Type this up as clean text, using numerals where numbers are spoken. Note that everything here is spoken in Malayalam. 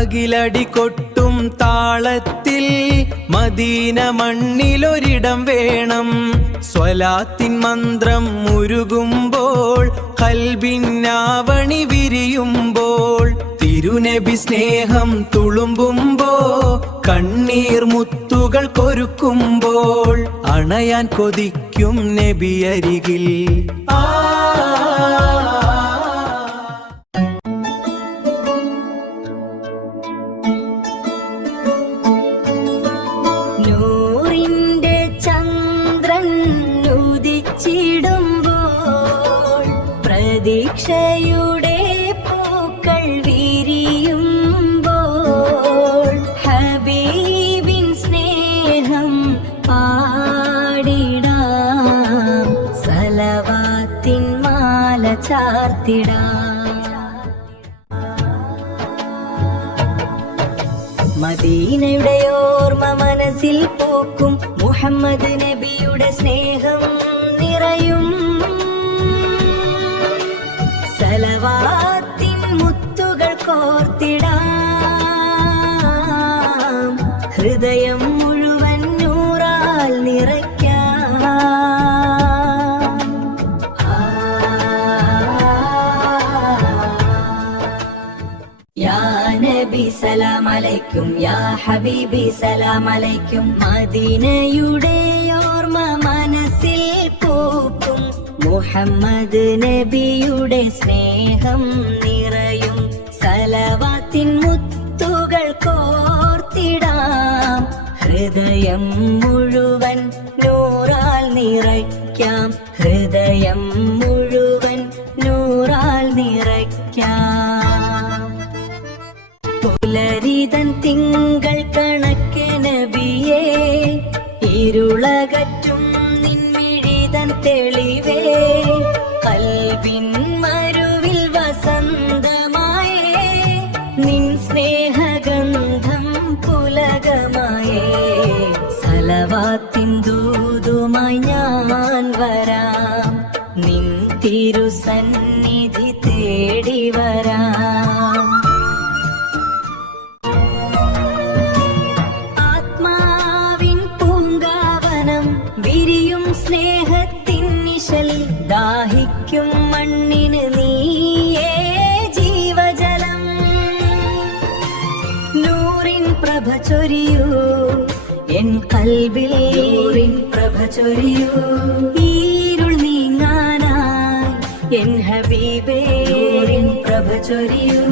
അകിലടി കൊട്ടും താളത്തിൽ മദീന മണ്ണിലൊരിടം വേണം. സ്വലാത്തിൻ മന്ത്രം മുരുകുമ്പോൾ ഖൽബിന്നാവണി വിരിയുമ്പോൾ തിരുനബി സ്നേഹം തുളുമ്പുമ്പോ കണ്ണീർ മുത്തുകൾ കൊരുക്കുമ്പോൾ അണയാൻ കൊതിക്കും നബി അരികിൽ. നൂറിന്റെ ചന്ദ്രൻ ഉദിച്ചിടുമ്പോൾ പ്രതീക്ഷയുടെ പൂക്കൾ വിരിയുമ്പോൾ ഹബീബിൻ സ്നേഹം പാടിടാം, സലവാത്തിൻ മാല ചാർത്തിടാം. മദീനയുടെ ഓർമ്മ മനസ്സിൽ പൂക്കും, മുഹമ്മദ് നബിയുടെ സ്നേഹം നിറയും. സലവാത്തിൻ മുത്തുകൾ കോർത്തിടാം, ഹൃദയം മുഴുവൻ നൂറാൽ നിറയ്ക്കാം. യാ നബി സലാം അലൈക്കും, യാ ഹബീബി സലാം അലൈക്കും. മദീനയുടെ ഓർമ്മ മനസ്സിൽ പൂക്കും, മുഹമ്മദ് നബിയുടെ സ്നേഹം നിറയും. സലവാത്തിൻ മുത്തുകൾ കോർത്തിടാം, ഹൃദയം മുഴുവൻ നൂറാൽ നിറയ്ക്കാം. ഹൃദയം മുഴുവൻ നൂറാൽ നിറയ്ക്കാം. പുലരിതൻ തിങ്കൾ കണക്ക് നബിയേ, ഇരുളകറ്റും നിൻമിഴിതൻ തെളിവേ, കൽബിൻ മരുവിൽ വസന്തമായേ, നിൻ സ്നേഹഗന്ധം പുലകമായേ. സലവാത്തിൻ ദൂതുമായി ഞാൻ വരാം, നിൻ തിരുസന്നിധി തേടി വരാം. വിരിയും സ്നേഹത്തിൻ നിഴലിൽ ദാഹിക്കും മണ്ണിന് നീയേ ജീവജലം. നൂറിൻ പ്രഭ ചൊരിയൂ എൻ കൽബിൽ, നൂറിൻ പ്രഭ ചൊരിയൂ. ഇരുൾ നീങ്ങാനായി എൻ ഹബീബേ, നൂറിൻ പ്രഭ ചൊരിയൂ.